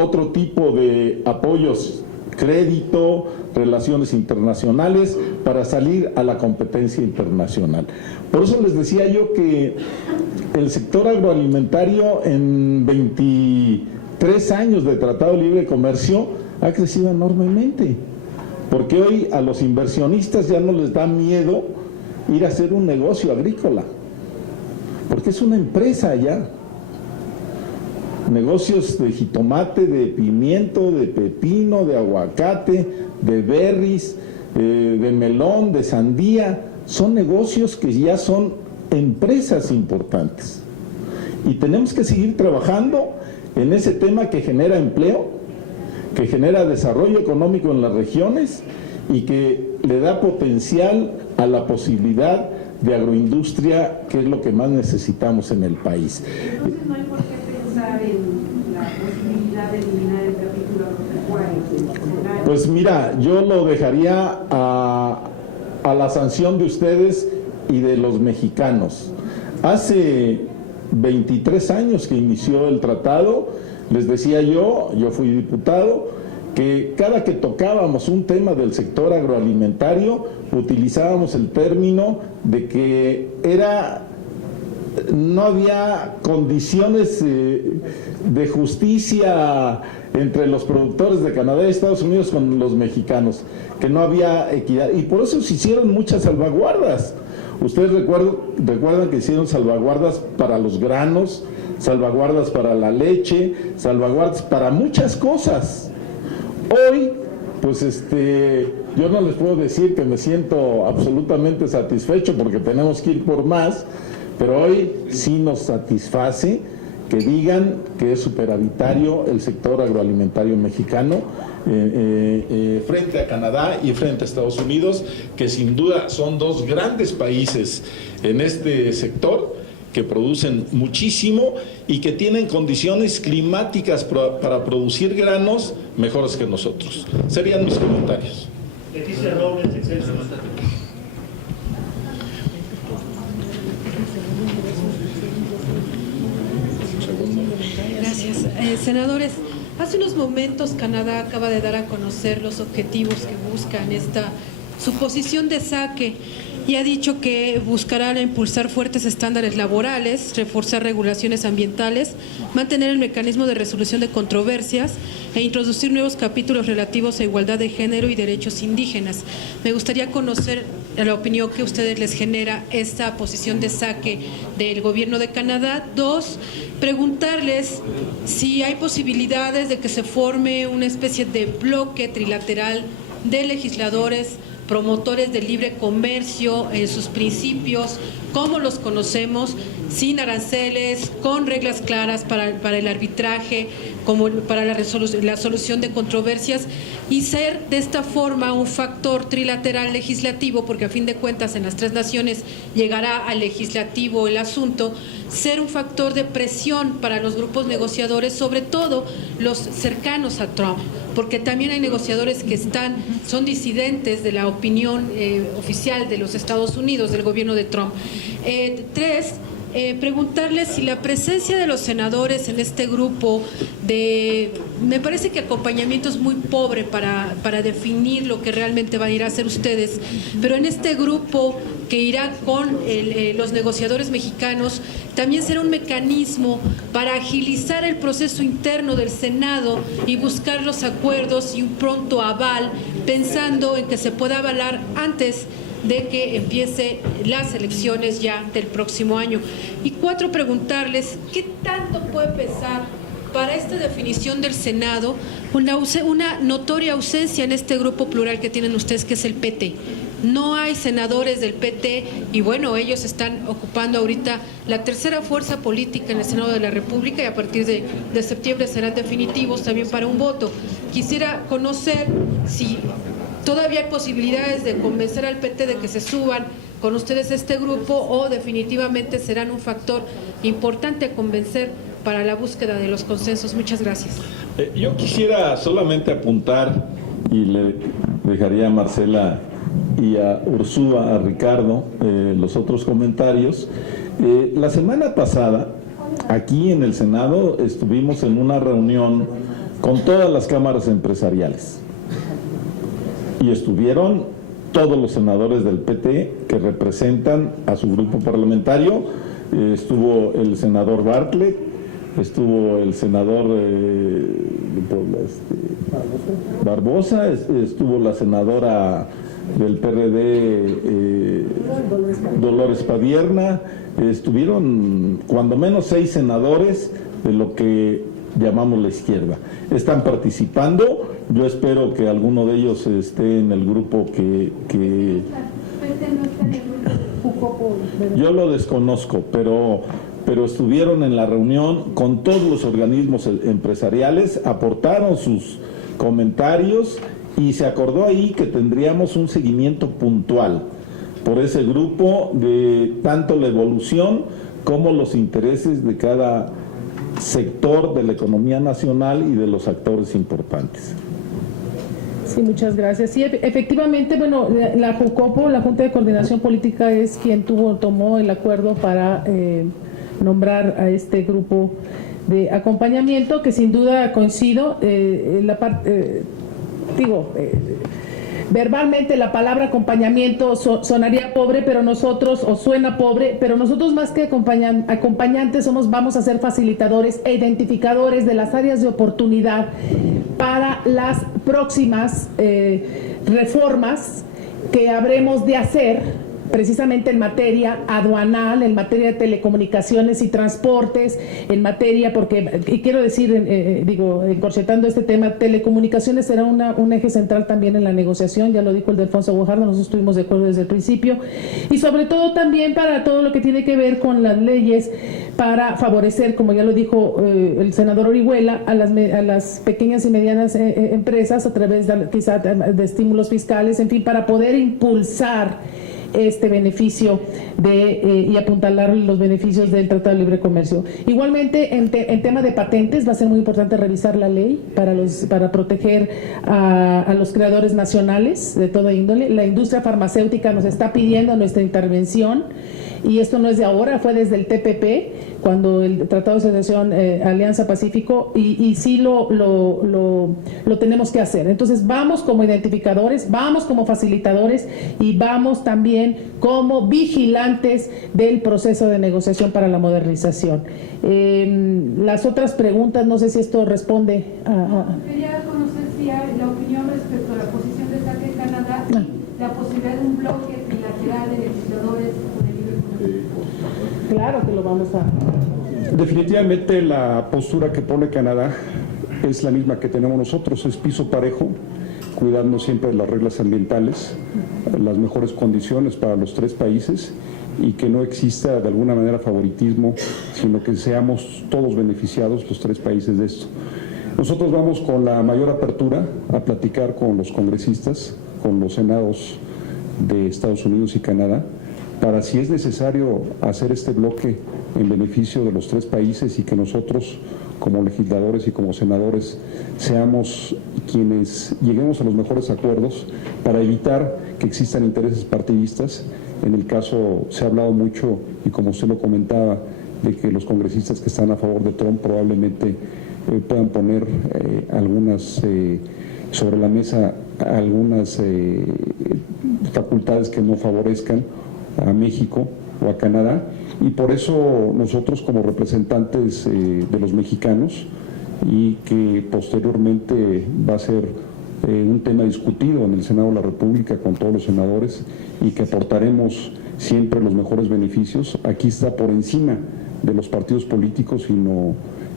otro tipo de apoyos, crédito, relaciones internacionales, para salir a la competencia internacional. Por eso les decía yo que el sector agroalimentario en 23 años de Tratado de Libre Comercio ha crecido enormemente, porque hoy a los inversionistas ya no les da miedo ir a hacer un negocio agrícola, porque es una empresa ya. Negocios de jitomate, de pimiento, de pepino, de aguacate, de berries, de melón, de sandía, son negocios que ya son empresas importantes. Y tenemos que seguir trabajando en ese tema que genera empleo, que genera desarrollo económico en las regiones y que le da potencial a la posibilidad de agroindustria, que es lo que más necesitamos en el país. Entonces no hay por qué pensar en la posibilidad de eliminar el capítulo agropecuario. Pues mira, yo lo dejaría a la sanción de ustedes y de los mexicanos. Hace 23 años que inició el tratado, les decía yo fui diputado, que cada que tocábamos un tema del sector agroalimentario, utilizábamos el término de que no había condiciones de justicia entre los productores de Canadá y Estados Unidos con los mexicanos, que no había equidad, y por eso se hicieron muchas salvaguardas. Ustedes recuerdan que hicieron salvaguardas para los granos, salvaguardas para la leche, salvaguardas para muchas cosas. Hoy, pues yo no les puedo decir que me siento absolutamente satisfecho porque tenemos que ir por más, pero hoy sí nos satisface que digan que es superavitario el sector agroalimentario mexicano frente a Canadá y frente a Estados Unidos, que sin duda son dos grandes países en este sector, que producen muchísimo y que tienen condiciones climáticas para producir granos mejores que nosotros. Serían mis comentarios. Leticia Robles, Excelsior. Gracias. Senadores, hace unos momentos Canadá acaba de dar a conocer los objetivos que buscan su posición de saque, y ha dicho que buscará impulsar fuertes estándares laborales, reforzar regulaciones ambientales, mantener el mecanismo de resolución de controversias e introducir nuevos capítulos relativos a igualdad de género y derechos indígenas. Me gustaría conocer la opinión que a ustedes les genera esta posición de saque del gobierno de Canadá. 2, preguntarles si hay posibilidades de que se forme una especie de bloque trilateral de legisladores promotores del libre comercio en sus principios, como los conocemos, sin aranceles, con reglas claras para el arbitraje, como para la solución de controversias, y ser de esta forma un factor trilateral legislativo, porque a fin de cuentas en las tres naciones llegará al legislativo el asunto, ser un factor de presión para los grupos negociadores, sobre todo los cercanos a Trump, porque también hay negociadores que son disidentes de la opinión oficial de los Estados Unidos, del gobierno de Trump. 3, preguntarles si la presencia de los senadores en este grupo me parece que acompañamiento es muy pobre para definir lo que realmente van a ir a hacer ustedes, pero en este grupo que irá con los negociadores mexicanos, también será un mecanismo para agilizar el proceso interno del Senado y buscar los acuerdos y un pronto aval, pensando en que se pueda avalar antes de que empiece las elecciones ya del próximo año. Y 4, preguntarles qué tanto puede pesar para esta definición del Senado una notoria ausencia en este grupo plural que tienen ustedes, que es el PT. No hay senadores del PT y bueno, ellos están ocupando ahorita la tercera fuerza política en el Senado de la República, y a partir de septiembre serán definitivos también para un voto. Quisiera conocer si todavía hay posibilidades de convencer al PT de que se suban con ustedes este grupo o definitivamente serán un factor importante a convencer para la búsqueda de los consensos. Muchas gracias. Yo quisiera solamente apuntar, y le dejaría a Marcela y a Ursúa, a Ricardo, los otros comentarios. La semana pasada, aquí en el Senado, estuvimos en una reunión con todas las cámaras empresariales. Y estuvieron todos los senadores del PT que representan a su grupo parlamentario. Estuvo el senador Bartlett, estuvo el senador Barbosa, estuvo la senadora del PRD Dolores Padierna, estuvieron cuando menos 6 senadores de lo que llamamos la izquierda. Están participando, yo espero que alguno de ellos esté en el grupo que yo lo desconozco, pero estuvieron en la reunión con todos los organismos empresariales, aportaron sus comentarios y se acordó ahí que tendríamos un seguimiento puntual por ese grupo de tanto la evolución como los intereses de cada sector de la economía nacional y de los actores importantes. Sí, muchas gracias. Sí, efectivamente, bueno, la JUCOPO, la Junta de Coordinación Política, es quien tomó el acuerdo para nombrar a este grupo de acompañamiento, que sin duda coincido, verbalmente la palabra acompañamiento sonaría pobre, pero nosotros, o suena pobre, pero nosotros más que acompañantes vamos a ser facilitadores e identificadores de las áreas de oportunidad para las próximas reformas que habremos de hacer precisamente en materia aduanal, en materia de telecomunicaciones y transportes, en materia, porque, y quiero decir, encorsetando este tema, telecomunicaciones será un eje central también en la negociación, ya lo dijo el de Alfonso Guajardo, nosotros estuvimos de acuerdo desde el principio, y sobre todo también para todo lo que tiene que ver con las leyes para favorecer, como ya lo dijo el senador Orihuela, a las pequeñas y medianas empresas a través quizá de estímulos fiscales, en fin, para poder impulsar este beneficio y apuntalar los beneficios del Tratado de Libre Comercio. Igualmente, en tema de patentes, va a ser muy importante revisar la ley para proteger a los creadores nacionales de toda índole. La industria farmacéutica nos está pidiendo nuestra intervención, y esto no es de ahora, fue desde el TPP, cuando el Tratado de Asociación Alianza Pacífico, y sí lo tenemos que hacer. Entonces vamos como identificadores, vamos como facilitadores y vamos también como vigilantes del proceso de negociación para la modernización. Las otras preguntas, no sé si esto responde a... Quería conocer si hay la opinión respecto a la posición de SACE en Canadá y la posibilidad de un bloque bilateral de legisladores con el libre comercio. Claro que lo vamos a... Definitivamente la postura que pone Canadá es la misma que tenemos nosotros, es piso parejo, cuidando siempre de las reglas ambientales, las mejores condiciones para los 3 países, y que no exista de alguna manera favoritismo, sino que seamos todos beneficiados los 3 países de esto. Nosotros vamos con la mayor apertura a platicar con los congresistas, con los senados de Estados Unidos y Canadá, para, si es necesario, hacer este bloque en beneficio de los 3 países, y que nosotros como legisladores y como senadores seamos quienes lleguemos a los mejores acuerdos para evitar que existan intereses partidistas. En el caso, se ha hablado mucho, y como usted lo comentaba, de que los congresistas que están a favor de Trump probablemente puedan poner sobre la mesa algunas facultades que no favorezcan a México o a Canadá, y por eso nosotros, como representantes de los mexicanos, y que posteriormente va a ser un tema discutido en el Senado de la República con todos los senadores, y que aportaremos siempre los mejores beneficios, aquí está por encima de los partidos políticos, sino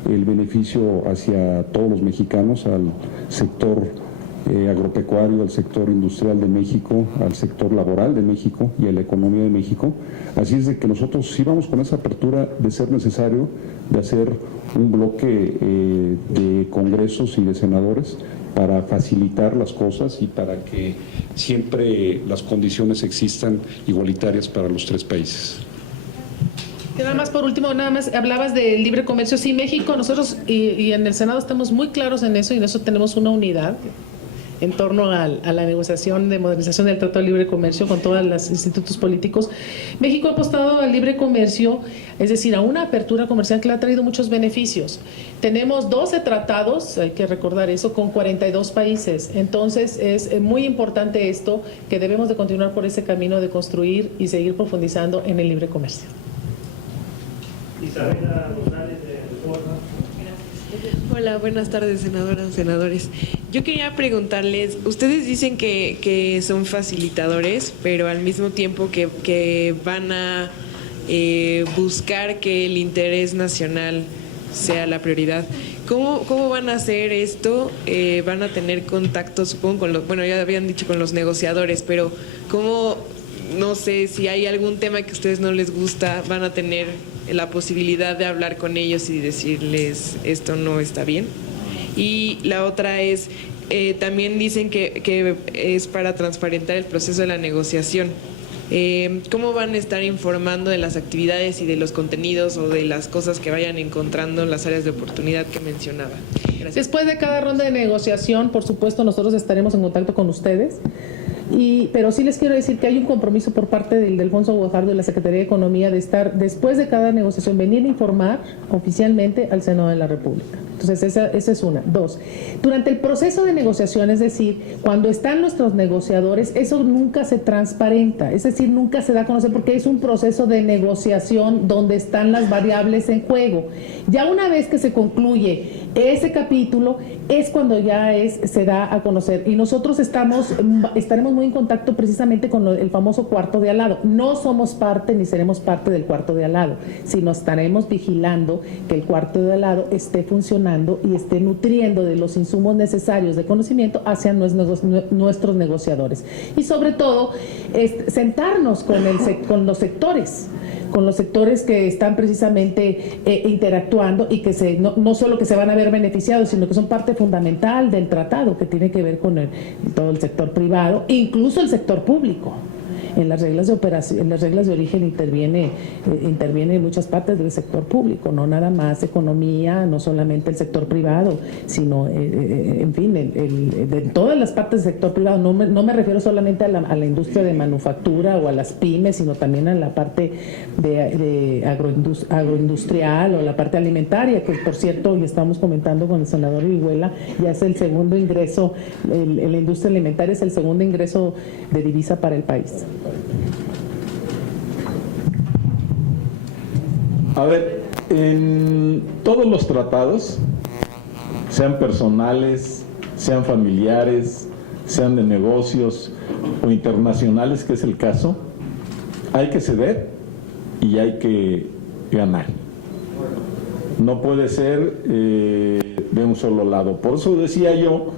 el beneficio hacia todos los mexicanos, al sector agropecuario, al sector industrial de México, al sector laboral de México y a la economía de México. Así es de que nosotros sí vamos con esa apertura, de ser necesario, de hacer un bloque de congresos y de senadores para facilitar las cosas y para que siempre las condiciones existan igualitarias para los tres países. Y nada más por último, nada más hablabas del libre comercio. Sí, México, nosotros y en el Senado estamos muy claros en eso y en eso tenemos una unidad en torno a la negociación de modernización del Tratado de Libre Comercio con todos los institutos políticos. México ha apostado al libre comercio, es decir, a una apertura comercial que le ha traído muchos beneficios. Tenemos 12 tratados, hay que recordar eso, con 42 países. Entonces es muy importante esto, que debemos de continuar por ese camino de construir y seguir profundizando en el libre comercio. Isabela González de Reforma. Hola, buenas tardes, senadoras, senadores. Yo quería preguntarles, ustedes dicen que son facilitadores, pero al mismo tiempo que van a buscar que el interés nacional sea la prioridad. ¿Cómo van a hacer esto? ¿Van a tener contacto, supongo, con bueno, ya habían dicho con los negociadores, pero cómo, no sé, si hay algún tema que a ustedes no les gusta, van a tener la posibilidad de hablar con ellos y decirles esto no está bien? Y la otra es, también dicen que es para transparentar el proceso de la negociación. ¿Cómo van a estar informando de las actividades y de los contenidos o de las cosas que vayan encontrando en las áreas de oportunidad que mencionaba? Gracias. Después de cada ronda de negociación, por supuesto, nosotros estaremos en contacto con ustedes. Pero sí les quiero decir que hay un compromiso por parte del Alfonso Guajardo y la Secretaría de Economía de estar, después de cada negociación, venir a informar oficialmente al Senado de la República. Entonces, esa es una. Dos, durante el proceso de negociación, es decir, cuando están nuestros negociadores, eso nunca se transparenta, es decir, nunca se da a conocer porque es un proceso de negociación donde están las variables en juego. Ya una vez que se concluye ese capítulo, es cuando ya se da a conocer. Y nosotros estaremos muy en contacto precisamente con el famoso cuarto de al lado. No somos parte ni seremos parte del cuarto de al lado, sino estaremos vigilando que el cuarto de al lado esté funcionando y esté nutriendo de los insumos necesarios de conocimiento hacia nuestros negociadores. Y sobre todo, sentarnos con los sectores que están precisamente interactuando y que no solo que se van a ver beneficiados, sino que son parte fundamental del tratado que tiene que ver con todo el sector privado, incluso el sector público. En las reglas de operación, en las reglas de origen interviene en muchas partes del sector público, no nada más economía, no solamente el sector privado, sino en fin, de todas las partes del sector privado. No me refiero solamente a la industria de manufactura o a las pymes, sino también a la parte de agroindustrial o la parte alimentaria, que por cierto, y estamos comentando con el senador Vihuela, ya es el segundo ingreso, la industria alimentaria es el segundo ingreso de divisa para el país. A ver, en todos los tratados, sean personales, sean familiares, sean de negocios o internacionales, que es el caso, hay que ceder y hay que ganar. No puede ser de un solo lado. Por eso decía yo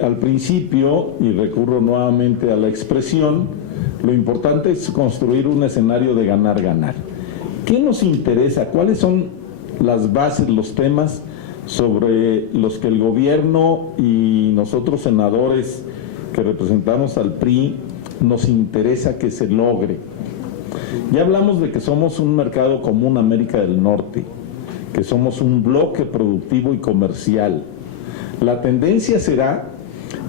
al principio, y recurro nuevamente a la expresión, lo importante es construir un escenario de ganar-ganar. ¿Qué nos interesa? ¿Cuáles son las bases, los temas sobre los que el gobierno y nosotros senadores que representamos al PRI nos interesa que se logre? Ya hablamos de que somos un mercado común América del Norte, que somos un bloque productivo y comercial. La tendencia será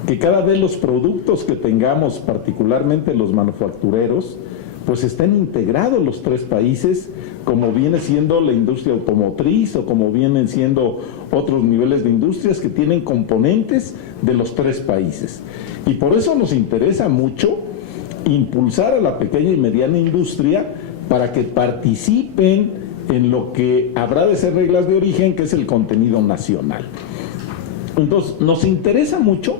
que cada vez los productos que tengamos, particularmente los manufactureros, pues estén integrados los tres países, como viene siendo la industria automotriz o como vienen siendo otros niveles de industrias que tienen componentes de los tres países. Y por eso nos interesa mucho impulsar a la pequeña y mediana industria para que participen en lo que habrá de ser reglas de origen, que es el contenido nacional. Entonces, nos interesa mucho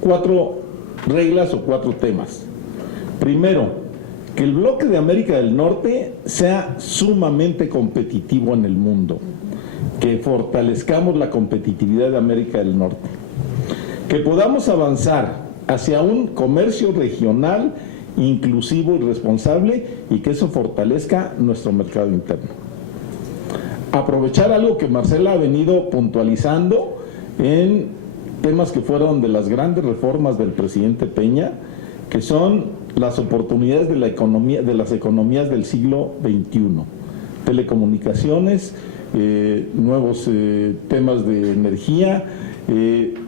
4 reglas o 4 temas. Primero, que el bloque de América del Norte sea sumamente competitivo en el mundo, que fortalezcamos la competitividad de América del Norte, que podamos avanzar hacia un comercio regional inclusivo y responsable y que eso fortalezca nuestro mercado interno. Aprovechar algo que Marcela ha venido puntualizando en temas que fueron de las grandes reformas del presidente Peña, que son las oportunidades de la economía, de las economías del siglo XXI. Telecomunicaciones, nuevos temas de energía,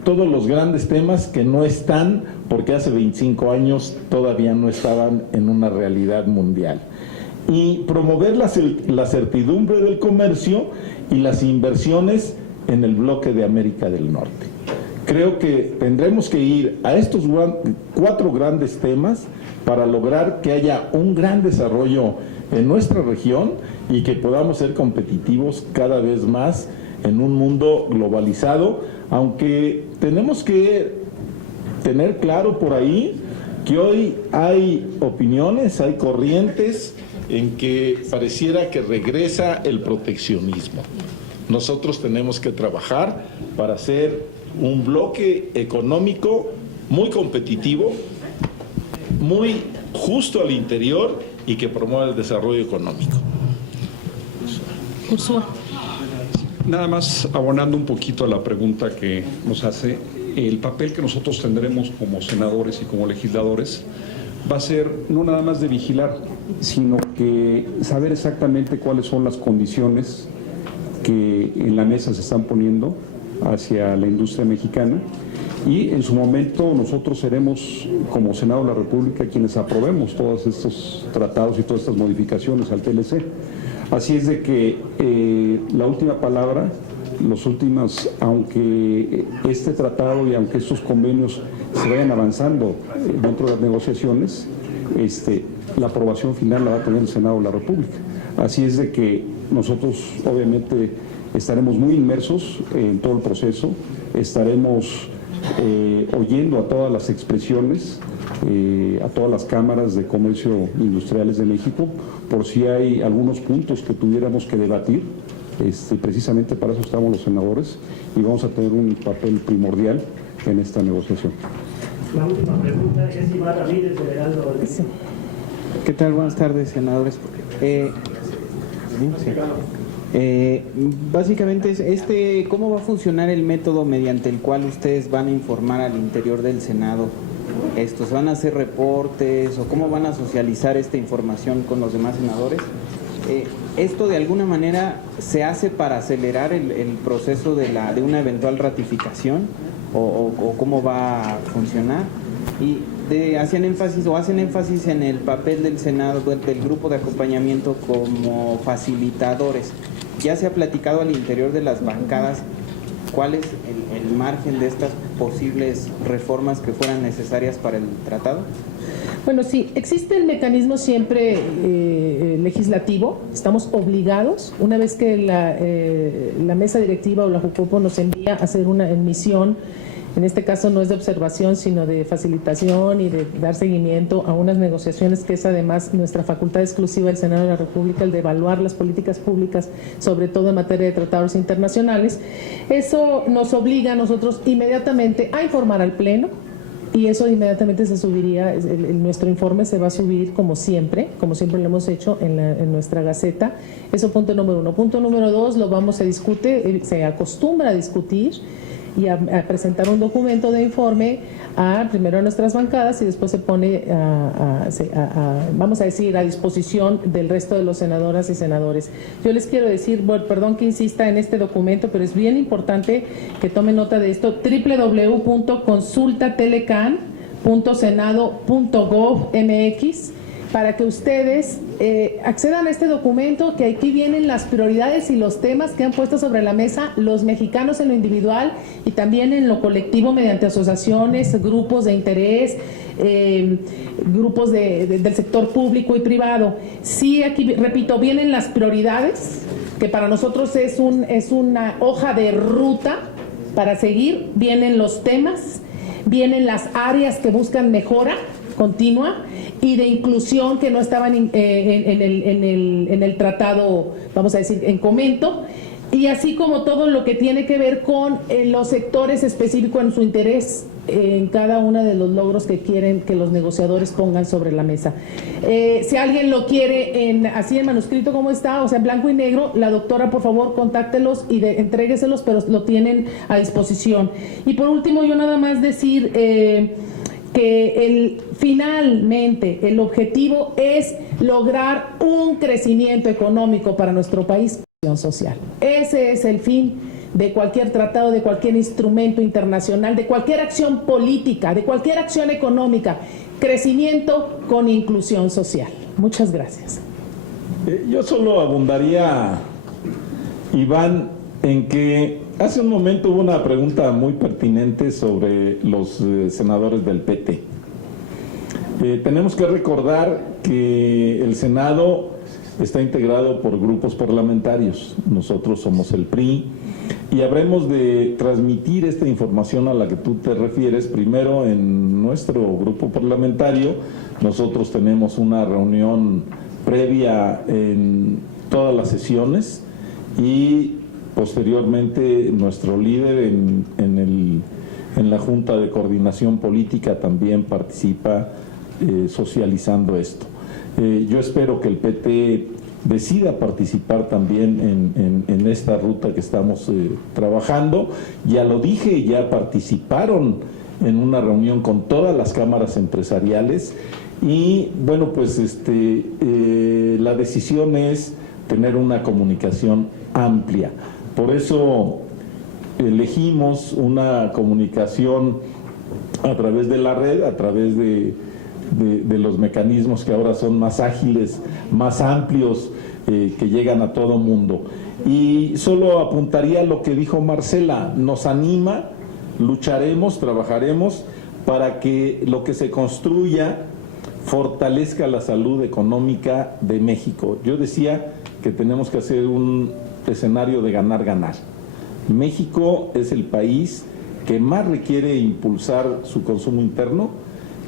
todos los grandes temas que no están, porque hace 25 años todavía no estaban en una realidad mundial. Y promover la certidumbre del comercio y las inversiones en el bloque de América del Norte. Creo que tendremos que ir a estos 4 grandes temas para lograr que haya un gran desarrollo en nuestra región y que podamos ser competitivos cada vez más en un mundo globalizado, aunque tenemos que tener claro por ahí que hoy hay opiniones, hay corrientes en que pareciera que regresa el proteccionismo. Nosotros tenemos que trabajar para ser un bloque económico muy competitivo, muy justo al interior y que promueva el desarrollo económico. Ursúa. Nada más abonando un poquito a la pregunta que nos hace, el papel que nosotros tendremos como senadores y como legisladores va a ser no nada más de vigilar, sino que saber exactamente cuáles son las condiciones que en la mesa se están poniendo hacia la industria mexicana, y en su momento nosotros seremos como Senado de la República quienes aprobemos todos estos tratados y todas estas modificaciones al TLC. Así es de que la última palabra, los últimos, aunque este tratado y aunque estos convenios se vayan avanzando dentro de las negociaciones, la aprobación final la va a tener el Senado de la República. Así es de que nosotros obviamente estaremos muy inmersos en todo el proceso, estaremos oyendo a todas las expresiones, a todas las cámaras de comercio industriales de México, por si hay algunos puntos que tuviéramos que debatir. Precisamente para eso estamos los senadores y vamos a tener un papel primordial en esta negociación. La última pregunta es Iván Ramírez, delegado. ¿Qué tal? Buenas tardes, senadores. Básicamente, ¿cómo va a funcionar el método mediante el cual ustedes van a informar al interior del Senado? ¿Estos van a hacer reportes o cómo van a socializar esta información con los demás senadores? ¿Esto de alguna manera se hace para acelerar el proceso de una eventual ratificación o cómo va a funcionar? Y hacen énfasis en el papel del Senado, del grupo de acompañamiento como facilitadores. ¿Ya se ha platicado al interior de las bancadas cuál es el margen de estas posibles reformas que fueran necesarias para el tratado? Bueno, sí, existe el mecanismo siempre legislativo. Estamos obligados, una vez que la mesa directiva o la Jucopo nos envía a hacer una emisión, en este caso no es de observación, sino de facilitación y de dar seguimiento a unas negociaciones, que es además nuestra facultad exclusiva del Senado de la República, el de evaluar las políticas públicas, sobre todo en materia de tratados internacionales. Eso nos obliga a nosotros inmediatamente a informar al Pleno, y eso inmediatamente se subiría, nuestro informe se va a subir como siempre lo hemos hecho en nuestra Gaceta. Eso punto número 1. Punto número 2, lo vamos a discutir, se acostumbra a discutir y a presentar un documento de informe primero a nuestras bancadas y después se pone vamos a decir, a disposición del resto de los senadoras y senadores. Yo les quiero decir, bueno, perdón que insista en este documento, pero es bien importante que tomen nota de esto: www.consultatelecan.senado.gov.mx, para que ustedes accedan a este documento, que aquí vienen las prioridades y los temas que han puesto sobre la mesa los mexicanos en lo individual y también en lo colectivo mediante asociaciones, grupos de interés, grupos del sector público y privado. Sí, aquí repito, vienen las prioridades, que para nosotros es una hoja de ruta para seguir, vienen los temas, vienen las áreas que buscan mejora continua y de inclusión que no estaban en el tratado, vamos a decir, en comento. y así como todo lo que tiene que ver con los sectores específicos en su interés en cada uno de los logros que quieren que los negociadores pongan sobre la mesa. Si alguien lo quiere así en manuscrito como está, o sea, en blanco y negro, la doctora, por favor, contáctelos y entrégueselos, pero lo tienen a disposición. Y por último, yo nada más decir que finalmente el objetivo es lograr un crecimiento económico para nuestro país, social. Ese es el fin de cualquier tratado, de cualquier instrumento internacional, de cualquier acción política, de cualquier acción económica, crecimiento con inclusión social. Muchas gracias. Yo solo abundaría, Iván, en que hace un momento hubo una pregunta muy pertinente sobre los senadores del PT. Tenemos que recordar que el Senado está integrado por grupos parlamentarios. Nosotros somos el PRI y habremos de transmitir esta información a la que tú te refieres primero en nuestro grupo parlamentario. Nosotros tenemos una reunión previa en todas las sesiones y posteriormente nuestro líder en la Junta de Coordinación Política también participa socializando esto. Yo espero que el PT decida participar también en esta ruta que estamos trabajando. Ya lo dije, ya participaron en una reunión con todas las cámaras empresariales y bueno, pues la decisión es tener una comunicación amplia. Por eso elegimos una comunicación a través de la red, a través de los mecanismos que ahora son más ágiles, más amplios, que llegan a todo mundo. Y solo apuntaría lo que dijo Marcela, nos anima, lucharemos, trabajaremos para que lo que se construya fortalezca la salud económica de México. Yo decía que tenemos que hacer un escenario de ganar-ganar. México es el país que más requiere impulsar su consumo interno,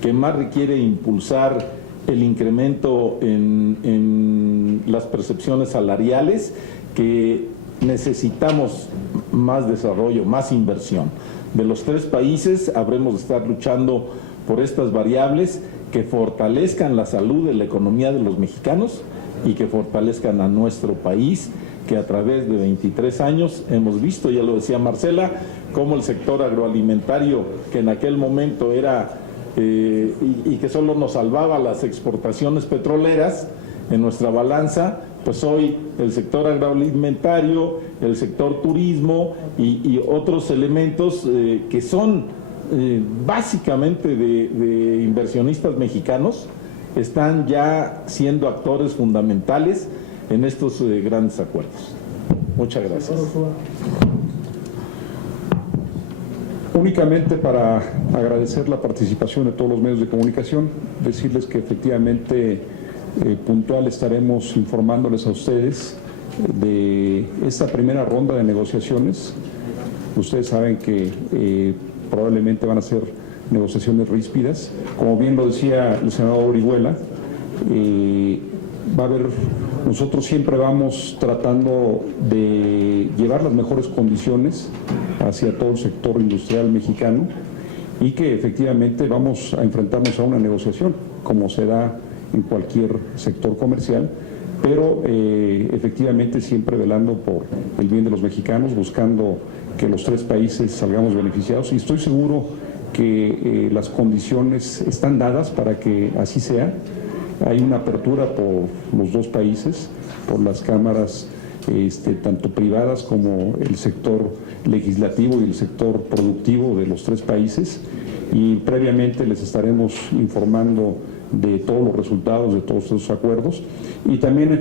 que más requiere impulsar el incremento en las percepciones salariales, que necesitamos más desarrollo, más inversión. De los tres países habremos de estar luchando por estas variables que fortalezcan la salud de la economía de los mexicanos y que fortalezcan a nuestro país, que a través de 23 años hemos visto, ya lo decía Marcela, cómo el sector agroalimentario, que en aquel momento era y que solo nos salvaba las exportaciones petroleras en nuestra balanza, pues hoy el sector agroalimentario, el sector turismo y otros elementos que son básicamente de inversionistas mexicanos, están ya siendo actores fundamentales en estos grandes acuerdos. Muchas gracias. Únicamente para agradecer la participación de todos los medios de comunicación, decirles que efectivamente puntual estaremos informándoles a ustedes de esta primera ronda de negociaciones. Ustedes saben que probablemente van a ser negociaciones ríspidas. Como bien lo decía el senador Orihuela, va a haber, nosotros siempre vamos tratando de llevar las mejores condiciones hacia todo el sector industrial mexicano y que efectivamente vamos a enfrentarnos a una negociación, como se da en cualquier sector comercial, pero efectivamente siempre velando por el bien de los mexicanos, buscando que los tres países salgamos beneficiados, y estoy seguro que las condiciones están dadas para que así sea. Hay una apertura por los dos países, por las cámaras tanto privadas como el sector legislativo y el sector productivo de los tres países, y previamente les estaremos informando de todos los resultados de todos estos acuerdos, y también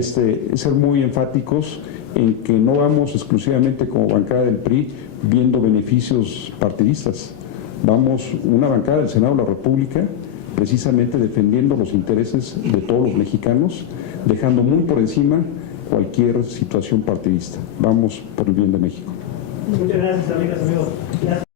ser muy enfáticos en que no vamos exclusivamente como bancada del PRI viendo beneficios partidistas. Vamos una bancada del Senado de la República precisamente defendiendo los intereses de todos los mexicanos, dejando muy por encima cualquier situación partidista. Vamos por el bien de México. Muchas gracias, amigas, amigos.